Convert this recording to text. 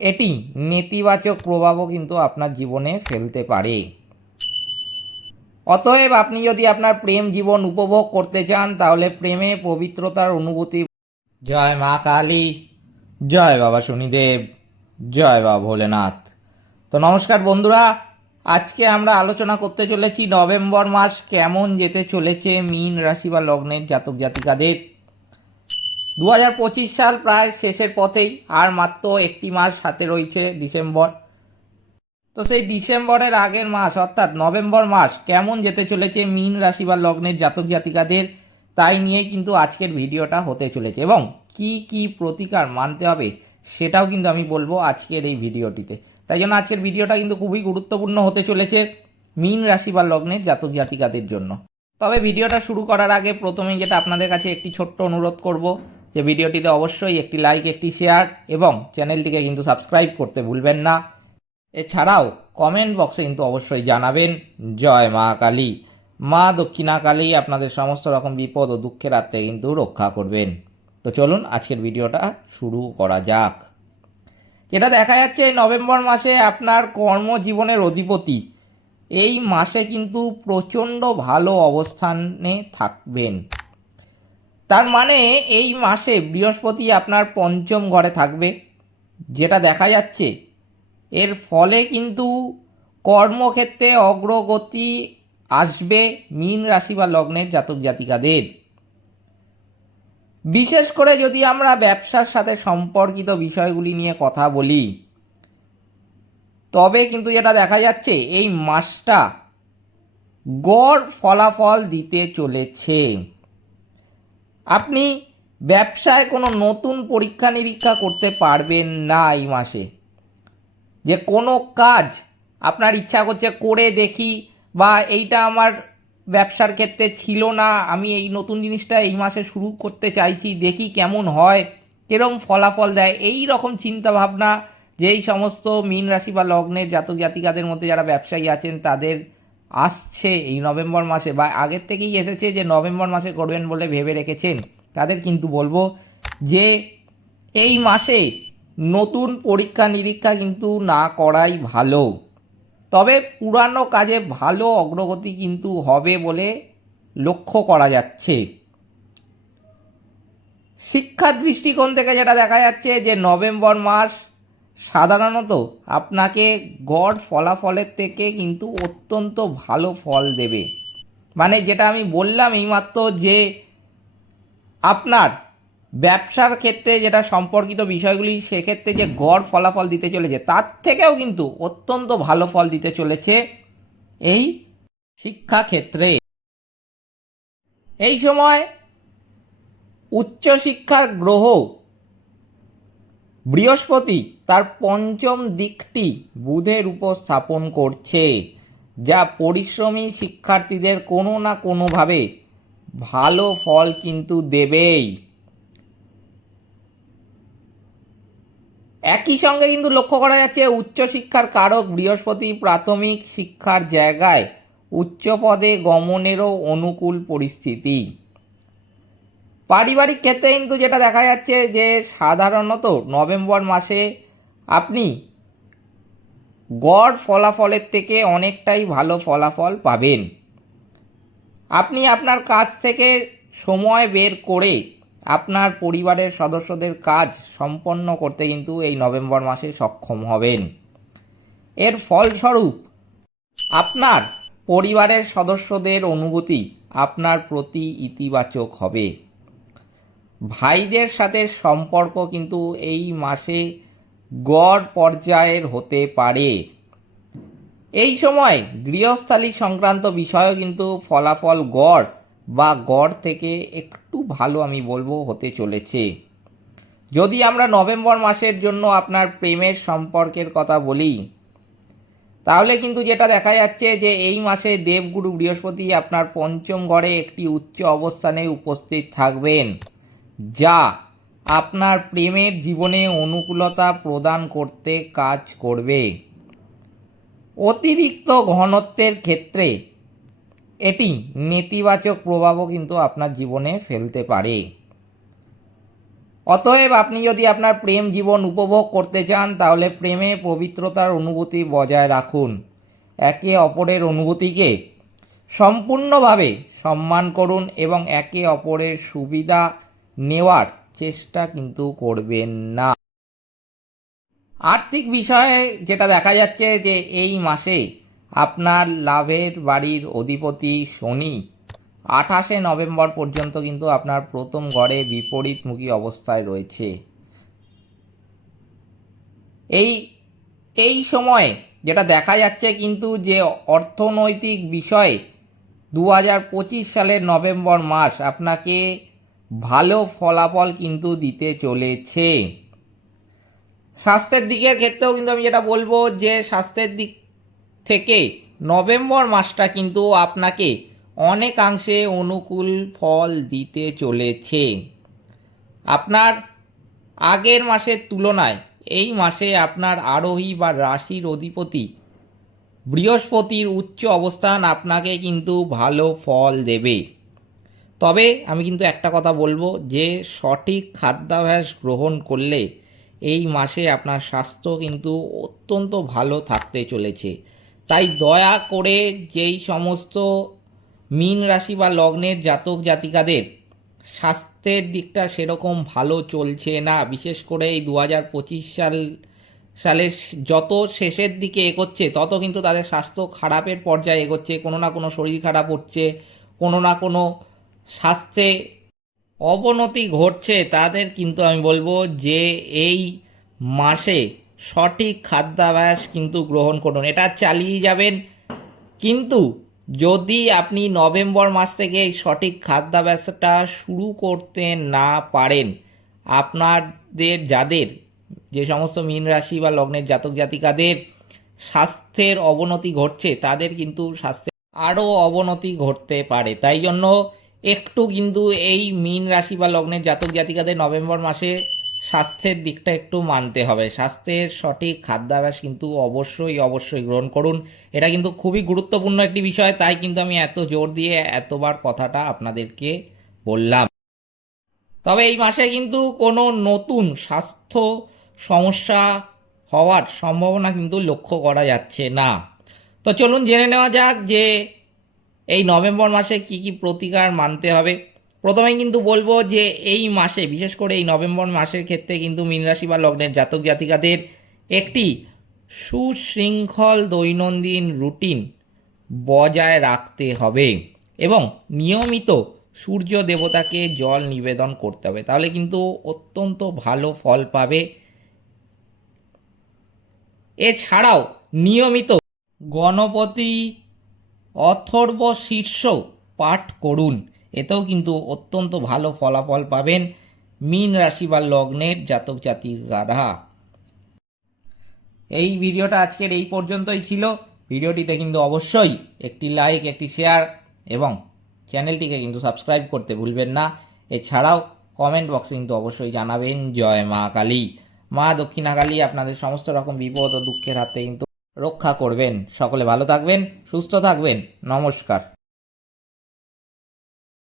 এটি নেতিবাচক প্রভাবও কিন্তু আপনার জীবনে ফেলতে পারে। অতএব আপনি যদি আপনার প্রেম জীবন উপভোগ করতে চান, তাহলে প্রেমে পবিত্রতার অনুভূতি। জয় মা কালী। জয় বাবা শনিদেব। জয় বাবা ভোলেনাথ। তো নমস্কার বন্ধুরা, আজকে আমরা আলোচনা করতে চলেছি নভেম্বর মাস কেমন যেতে চলেছে মীন রাশি বা লগ্নের জাতক জাতিকাদের দু হাজার পঁচিশ সাল প্রায় শেষের পথেই আর মাত্র একটি মাস হাতে রয়েছে ডিসেম্বর। তো সেই ডিসেম্বরের আগের মাস, অর্থাৎ নভেম্বর মাস, কেমন যেতে চলেছে মীন রাশি বা লগ্নের জাতক জাতিকাদের, তাই নিয়েই কিন্তু আজকের ভিডিওটা হতে চলেছে এবং কি কি প্রতিকার মানতে হবে সেটাও কিন্তু আমি বলব আজকের এই ভিডিওটিতে। তাই জন্য আজকের ভিডিওটা কিন্তু খুবই গুরুত্বপূর্ণ হতে চলেছে মীন রাশি বা লগ্নের জাতক জাতিকাদের জন্য। তবে ভিডিওটা শুরু করার আগে প্রথমেই যেটা আপনাদের কাছে একটি ছোট্ট অনুরোধ করব যে ভিডিওটিতে অবশ্যই একটি লাইক একটি শেয়ার এবং চ্যানেলটিকে কিন্তু সাবস্ক্রাইব করতে ভুলবেন না। এছাড়াও কমেন্ট বক্সে কিন্তু অবশ্যই জানাবেন, জয় মা কালী। মা দক্ষিণা কালী আপনাদের সমস্ত রকম বিপদ ও দুঃখের হাত থেকে কিন্তু রক্ষা করবেন। তো চলুন আজকের ভিডিওটা শুরু করা যাক। যেটা দেখা যাচ্ছে, নভেম্বর মাসে আপনার কর্মজীবনের অধিপতি। এই মাসে কিন্তু প্রচণ্ড ভালো অবস্থানে থাকবেন। তার মানে এই মাসে বৃহস্পতি আপনার পঞ্চম ঘরে থাকবে, যেটা দেখা যাচ্ছে। এর ফলে কিন্তু কর্মক্ষেত্রে অগ্রগতি আসবে মীন রাশি বা লগ্নের জাতক জাতিকাদের। বিশেষ করে যদি আমরা ব্যবসার সাথে সম্পর্কিত বিষয়গুলি নিয়ে কথা বলি, তবে কিন্তু যেটা দেখা যাচ্ছে, এই মাসটা গড় ফলাফল দিতে চলেছে। আপনি ব্যবসায় কোনো নতুন পরীক্ষা নিরীক্ষা করতে পারবেন না এই মাসে। যে কোনো কাজ আপনার ইচ্ছা করছে করে দেখি বা এইটা আমার ব্যবসার ক্ষেত্রে ছিল না, আমি এই নতুন জিনিসটা এই মাসে শুরু করতে চাইছি, দেখি কেমন হয় কিরম ফলাফল দেয়, এই রকম চিন্তা ভাবনা যেই সমস্ত মীন রাশি বা লগ্নের জাতক জাতিকাদের মধ্যে যারা ব্যবসায়ী আছেন তাদের আসছে এই নভেম্বর মাসে বা আগের থেকেই এসেছে যে নভেম্বর মাসে করবেন বলে ভেবে রেখেছেন। তাদের কিন্তু বলব যে এই মাসে নতুন পরীক্ষা নিরীক্ষা কিন্তু না করাই ভালো। তবে পুরানো কাজে ভালো অগ্রগতি কিন্তু হবে বলে লক্ষ্য করা যাচ্ছে। শিক্ষার দৃষ্টিকোণ থেকে যেটা দেখা যাচ্ছে যে নভেম্বর মাস সাধারণত আপনাকে গড় ফলাফলের থেকে কিন্তু অত্যন্ত ভালো ফল দেবে। মানে যেটা আমি বললাম এইমাত্র যে আপনার ব্যবসার ক্ষেত্রে যেটা সম্পর্কিত বিষয়গুলি, সেক্ষেত্রে যে গড় ফলাফল দিতে চলেছে, তার থেকেও কিন্তু অত্যন্ত ভালো ফল দিতে চলেছে এই শিক্ষাক্ষেত্রে। এই সময় উচ্চশিক্ষার গ্রহ বৃহস্পতি তার পঞ্চম দিকটি বুধের উপর স্থাপন করছে, যা পরিশ্রমী শিক্ষার্থীদের কোনো না কোনোভাবে ভালো ফল কিন্তু দেবেই। একই সঙ্গে কিন্তু লক্ষ্য করা যাচ্ছে, উচ্চশিক্ষার কারক বৃহস্পতি প্রাথমিক শিক্ষার জায়গায় উচ্চ পদে গমনেরও অনুকূল পরিস্থিতি। পারিবারিক ক্ষেত্রে কিন্তু যেটা দেখা যাচ্ছে যে সাধারণত নভেম্বর মাসে আপনি গড় ফলাফলের থেকে অনেকটাই ভালো ফলাফল পাবেন। আপনি আপনার কাজ থেকে সময় বের করে আপনার পরিবারের সদস্যদের কাজ সম্পন্ন করতে কিন্তু এই নভেম্বর মাসে সক্ষম হবেন। এর ফলস্বরূপ আপনার পরিবারের সদস্যদের অনুভূতি আপনার প্রতি ইতিবাচক হবে। ভাইদের সাথে সম্পর্ক কিন্তু এই মাসে গড় পর্যায়ের হতে পারে। এই সময় গৃহস্থালী সংক্রান্ত বিষয়ও কিন্তু ফলাফল গড় বা গড় থেকে একটু ভালো আমি বলব হতে চলেছে। যদি আমরা নভেম্বর মাসের জন্য আপনার প্রেমের সম্পর্কের কথা বলি, তাহলে কিন্তু যেটা দেখা যাচ্ছে যে এই মাসে দেবগুরু বৃহস্পতি আপনার পঞ্চম ঘরে একটি উচ্চ অবস্থানে উপস্থিত থাকবেন। যা আপনার প্রেমের জীবনে অনুকূলতা প্রদান করতে কাজ করবে। অতিরিক্ত ঘনত্বের ক্ষেত্রে এটি নেতিবাচক প্রভাবও কিন্তু আপনার জীবনে ফেলতে পারে। অতএব আপনি যদি আপনার প্রেম জীবন উপভোগ করতে চান, তাহলে প্রেমে পবিত্রতার অনুভূতি বজায় রাখুন। একে অপরের অনুভূতিকে সম্পূর্ণভাবে সম্মান করুন এবং একে অপরের সুবিধা নেওয়ার চেষ্টা কিন্তু করবেন না। আর্থিক বিষয়ে যেটা দেখা যাচ্ছে যে এই মাসে আপনার লাভের বাড়ির অধিপতি শনি আঠাশে নভেম্বর পর্যন্ত কিন্তু আপনার প্রথম ঘরে বিপরীতমুখী অবস্থায় রয়েছে। এই এই সময়ে যেটা দেখা যাচ্ছে কিন্তু যে অর্থনৈতিক বিষয়ে দু হাজার পঁচিশ সালের নভেম্বর মাস আপনাকে ভালো ফলাফল কিন্তু দিতে চলেছে। স্বাস্থ্যের দিকের ক্ষেত্রেও কিন্তু আমি যেটা বলব যে, স্বাস্থ্যের দিক থেকে নভেম্বর মাসটা কিন্তু আপনাকে অনেকাংশে অনুকূল ফল দিতে চলেছে। আপনার আগের মাসের তুলনায় এই মাসে আপনার আরোহী বা রাশির অধিপতি বৃহস্পতির উচ্চ অবস্থান আপনাকে কিন্তু ভালো ফল দেবে। তবে আমি কিন্তু একটা কথা বলব যে সঠিক খাদ্যাভ্যাস গ্রহণ করলে এই মাসে আপনার স্বাস্থ্য কিন্তু অত্যন্ত ভালো থাকতে চলেছে। তাই দয়া করে যেই সমস্ত মীন রাশি বা লগ্নের জাতক জাতিকাদের স্বাস্থ্যের দিকটা সেরকম ভালো চলছে না, বিশেষ করে এই দু হাজার পঁচিশ সাল, সালের যত শেষের দিকে এগোচ্ছে, তত কিন্তু তাদের স্বাস্থ্য খারাপের পর্যায়ে এগোচ্ছে, কোনো না কোনো শরীর খারাপ হচ্ছে, কোনো না কোনো স্বাস্থ্যে অবনতি ঘটছে তাদের কিন্তু আমি বলব যে এই মাসে সঠিক খাদ্যাভ্যাস কিন্তু গ্রহণ করুন। এটা চালিয়ে যাবেন। কিন্তু যদি আপনি নভেম্বর মাস থেকে এই সঠিক খাদ্যাভ্যাসটা শুরু করতে না পারেন, আপনাদের যাদের যে সমস্ত মীন রাশি বা লগ্নের জাতক জাতিকাদের স্বাস্থ্যের অবনতি ঘটছে, তাদের কিন্তু স্বাস্থ্যের আরও অবনতি ঘটতে পারে। তাই জন্য একটু কিন্তু এই মীন রাশি বা লগ্নের জাতক জাতিকাদের নভেম্বর মাসে স্বাস্থ্যের দিকটা একটু মানতে হবে। স্বাস্থ্যের সঠিক খাদ্যাভ্যাস কিন্তু অবশ্যই অবশ্যই গ্রহণ করুন। এটা কিন্তু খুবই গুরুত্বপূর্ণ একটি বিষয়, তাই কিন্তু আমি এত জোর দিয়ে এতবার কথাটা আপনাদেরকে বললাম। তবে এই মাসে কিন্তু কোনো নতুন স্বাস্থ্য সমস্যা হওয়ার সম্ভাবনা কিন্তু লক্ষ্য করা যাচ্ছে না। তো চলুন জেনে নেওয়া যাক যে এই নভেম্বর মাসে কি কি প্রতিকার মানতে হবে? প্রথমেই কিন্তু বলব যে এই মাসে, বিশেষ করে এই নভেম্বর মাসের ক্ষেত্রে কিন্তু মীন রাশি বা লগ্নের জাতক জাতিকাদের একটি সুশৃঙ্খল দৈনন্দিন রুটিন বজায় রাখতে হবে এবং নিয়মিত সূর্য দেবতাকে জল নিবেদন করতে হবে। তাহলে কিন্তু অত্যন্ত ভালো ফল পাবে। এছাড়াও নিয়মিত গণপতি অথর্ব শীর্ষ পাঠ করুন। এতেও কিন্তু অত্যন্ত ভালো ফলাফল পাবেন মীন রাশি বা লগ্নের জাতক জাতির জাতিকারা এই ভিডিওটা আজকের এই পর্যন্তই ছিল। ভিডিওটিতে কিন্তু অবশ্যই একটি লাইক একটি শেয়ার এবং চ্যানেলটিকে কিন্তু সাবস্ক্রাইব করতে ভুলবেন না। এছাড়াও কমেন্ট বক্সে কিন্তু অবশ্যই জানাবেন। জয় মা কালী। মা দক্ষিণা কালী, আপনাদের সমস্ত রকম বিপদ ও দুঃখের হাতে কিন্তু রক্ষা করবেন। সকলে ভালো থাকবেন সুস্থ থাকবেন। নমস্কার।